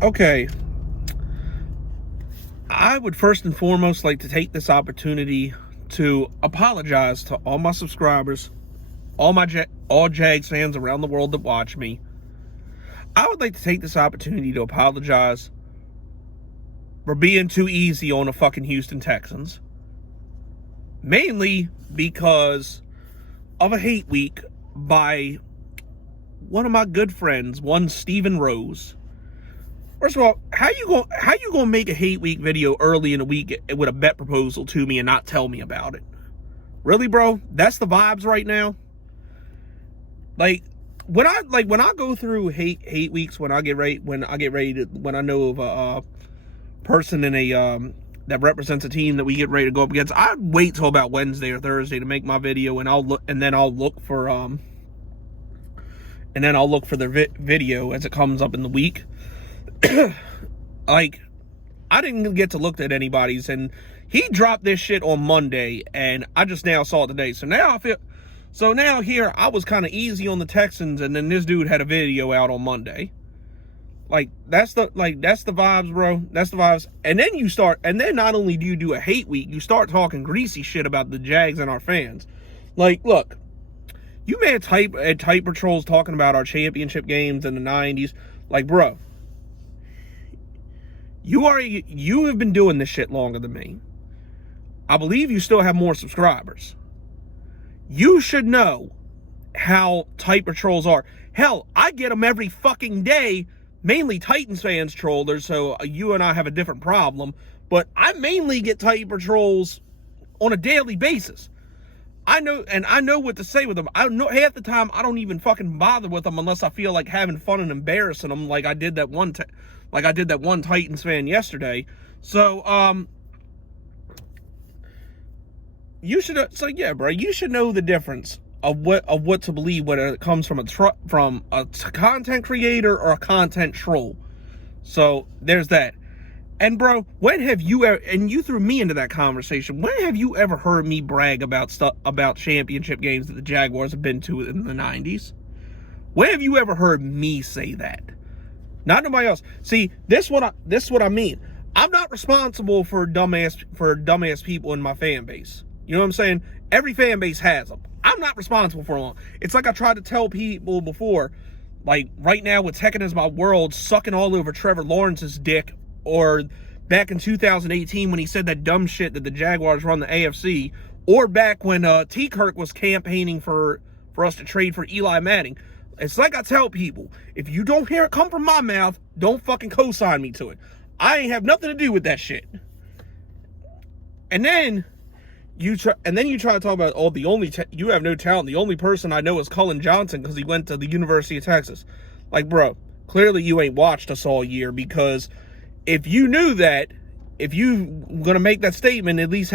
Okay, I would first and foremost like to take this opportunity to apologize to all my subscribers, all Jags fans around the world that watch me. I would like to take this opportunity to apologize for being too easy on the fucking Houston Texans. Mainly because of a hate week by one of my good friends, one Steven Rose. First of all, how you gonna make a hate week video early in the week with a bet proposal to me and not tell me about it? Really, bro? That's the vibes right now. When I go through hate weeks, when I know of a person in a that represents a team that we get ready to go up against, I wait till about Wednesday or Thursday to make my video, and I'll look for their video as it comes up in the week. Like, I didn't get to look at anybody's, and he dropped this shit on Monday, and I just now saw it today. So now here I was kind of easy on the Texans, and then this dude had a video out on Monday. That's the vibes, bro. That's the vibes. And then not only do you do a hate week, you start talking greasy shit about the Jags and our fans. Like, look, you made type patrols talking about our championship games in the 90s. Like, bro, you have been doing this shit longer than me. I believe you still have more subscribers. You should know how type patrols are. Hell, I get them every fucking day. Mainly Titans fans trollers, so you and I have a different problem. But I mainly get type patrols on a daily basis. I know what to say with them. I know half the time I don't even fucking bother with them unless I feel like having fun and embarrassing them, like I did that one Titans fan yesterday. So you should bro, you should know the difference of what to believe when it comes from a content creator or a content troll. So there's that. And bro, when have you ever, and you threw me into that conversation, when have you ever heard me brag about championship games that the Jaguars have been to in the 90s? When have you ever heard me say that? Not nobody else. See, this is what I mean. I'm not responsible for dumbass people in my fan base. You know what I'm saying? Every fan base has them. I'm not responsible for them. It's like I tried to tell people before, like right now with Tekken is my world sucking all over Trevor Lawrence's dick, or back in 2018 when he said that dumb shit that the Jaguars run the AFC, or back when T. Kirk was campaigning for us to trade for Eli Manning. It's like I tell people, if you don't hear it come from my mouth, don't fucking co-sign me to it. I ain't have nothing to do with that shit. And then you try to talk about, you have no talent. The only person I know is Cullen Johnson because he went to the University of Texas. Like, bro, clearly you ain't watched us all year, because if you knew that, if you gonna make that statement, at least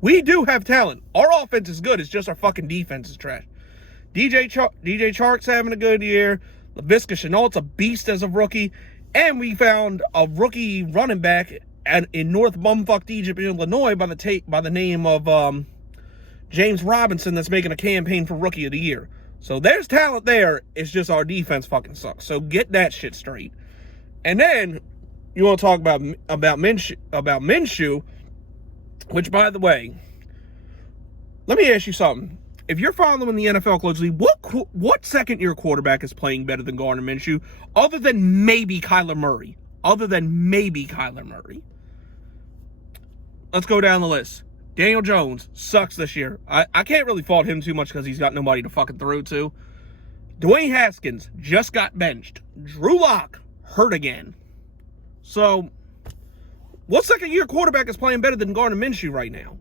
we do have talent. Our offense is good. It's just our fucking defense is trash. DJ Chark's having a good year. Laviska Shenault's a beast as a rookie, and we found a rookie running back in North Bumfuck Egypt, Illinois, by the name of James Robinson, that's making a campaign for Rookie of the Year. So there's talent there. It's just our defense fucking sucks. So get that shit straight. And then you want to talk about Minshew, which, by the way, let me ask you something. If you're following the NFL closely, what second-year quarterback is playing better than Gardner Minshew, other than maybe Kyler Murray? Let's go down the list. Daniel Jones sucks this year. I can't really fault him too much because he's got nobody to fucking throw to. Dwayne Haskins just got benched. Drew Lock hurt again. So, what second-year quarterback is playing better than Gardner Minshew right now?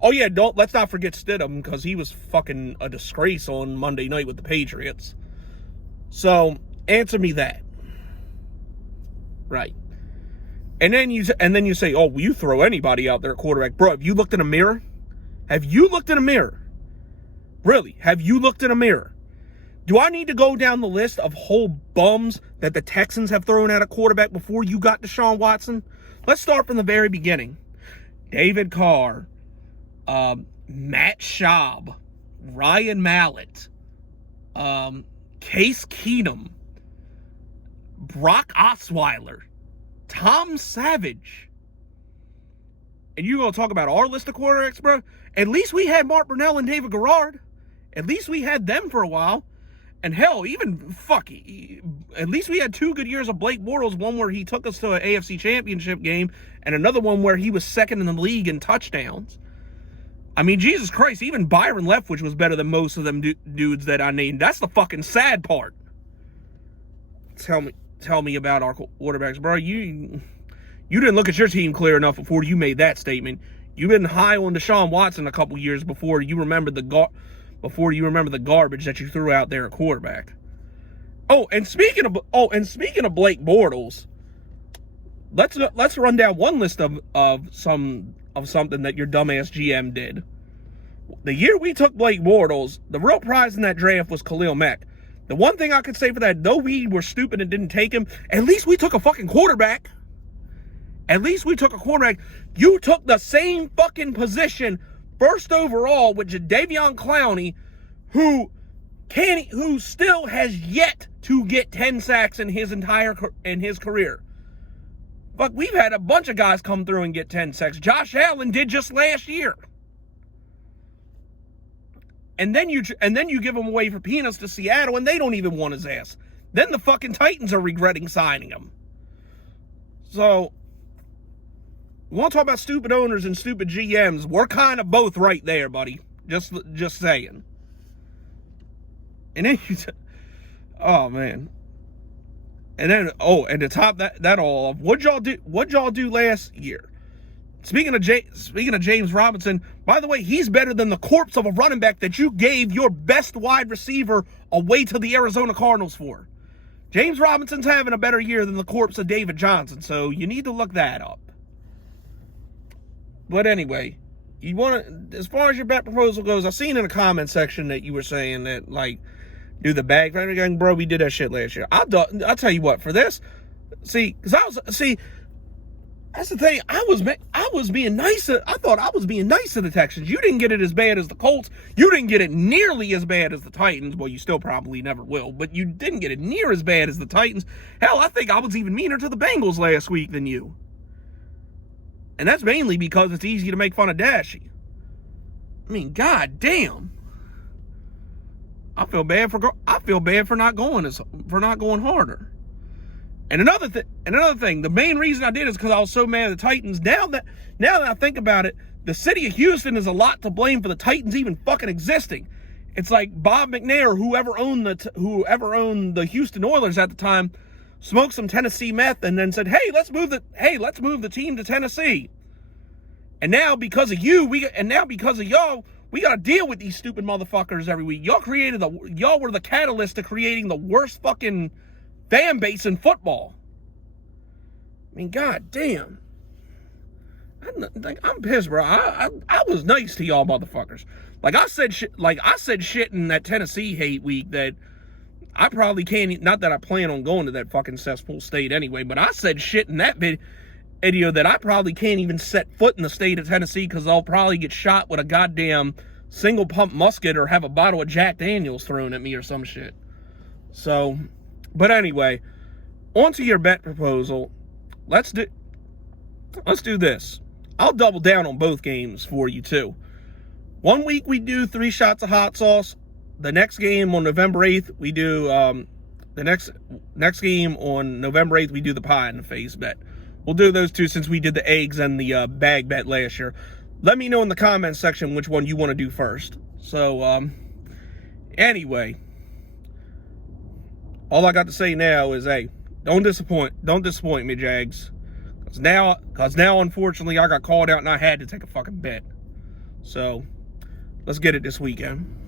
Oh yeah, let's not forget Stidham, because he was fucking a disgrace on Monday night with the Patriots. So, answer me that. Right. And then you say, oh, will you throw anybody out there at quarterback? Bro, have you looked in a mirror? Really, have you looked in a mirror? Do I need to go down the list of whole bums that the Texans have thrown at a quarterback before you got Deshaun Watson? Let's start from the very beginning. David Carr, Matt Schaub, Ryan Mallett, Case Keenum, Brock Osweiler, Tom Savage. And you're going to talk about our list of quarterbacks, bro? At least we had Mark Brunell and David Garrard. At least we had them for a while. And hell, at least we had 2 good years of Blake Bortles, one where he took us to an AFC Championship game, and another one where he was second in the league in touchdowns. I mean, Jesus Christ, even Byron Leftwich was better than most of them dudes that I named. That's the fucking sad part. Tell me about our quarterbacks, bro. You didn't look at your team clear enough before you made that statement. You've been high on Deshaun Watson a couple years before you remember the garbage that you threw out there at quarterback. And speaking of Blake Bortles, let's run down one list of something that your dumbass GM did. The year we took Blake Bortles, the real prize in that draft was Khalil Mack. The one thing I could say for that, though we were stupid and didn't take him, at least we took a fucking quarterback. At least we took a quarterback. You took the same fucking position first overall with Jadeveon Clowney, who still has yet to get 10 sacks in his career. Fuck, we've had a bunch of guys come through and get 10 sacks. Josh Allen did just last year. And then you give him away for peanuts to Seattle, and they don't even want his ass. Then the fucking Titans are regretting signing him. So, we want to talk about stupid owners and stupid GMs. We're kind of both right there, buddy. Just saying. And then oh man. And then and to top that all off, what'd y'all do last year? Speaking of James Robinson, by the way, he's better than the corpse of a running back that you gave your best wide receiver away to the Arizona Cardinals for. James Robinson's having a better year than the corpse of David Johnson, so you need to look that up. But anyway, as far as your bet proposal goes, I seen in the comment section that you were saying that, like, do the bag for everything. Bro, we did that shit last year. I'll tell you what, for this, that's the thing. I was being nice. I thought I was being nice to the Texans. You didn't get it as bad as the Colts. You didn't get it nearly as bad as the Titans. Well, you still probably never will, but you didn't get it near as bad as the Titans. Hell, I think I was even meaner to the Bengals last week than you. And that's mainly because it's easy to make fun of Dashy. I mean, god damn. I feel bad for not going harder. And another thing, the main reason I did is because I was so mad at the Titans. Now that I think about it, the city of Houston is a lot to blame for the Titans even fucking existing. It's like Bob McNair, whoever owned the Houston Oilers at the time, smoked some Tennessee meth and then said, "Hey, let's move the team to Tennessee." And now because of y'all, we got to deal with these stupid motherfuckers every week. Y'all were the catalyst to creating the worst fucking fan base in football. I mean, god damn. I'm pissed, bro. I was nice to y'all motherfuckers. I said shit in that Tennessee hate week that I probably can't, not that I plan on going to that fucking cesspool state anyway, but I said shit in that video that I probably can't even set foot in the state of Tennessee because I'll probably get shot with a goddamn single pump musket or have a bottle of Jack Daniels thrown at me or some shit. So, but anyway, on to your bet proposal. Let's do this. I'll double down on both games for you too. One week we do 3 shots of hot sauce. The next game on November 8th, we do the next game on November 8th, we do the pie in the face bet. We'll do those two since we did the eggs and the bag bet last year. Let me know in the comments section which one you want to do first. So, anyway, all I got to say now is, hey, don't disappoint me, Jags. Cause now, unfortunately, I got called out and I had to take a fucking bet. So, let's get it this weekend.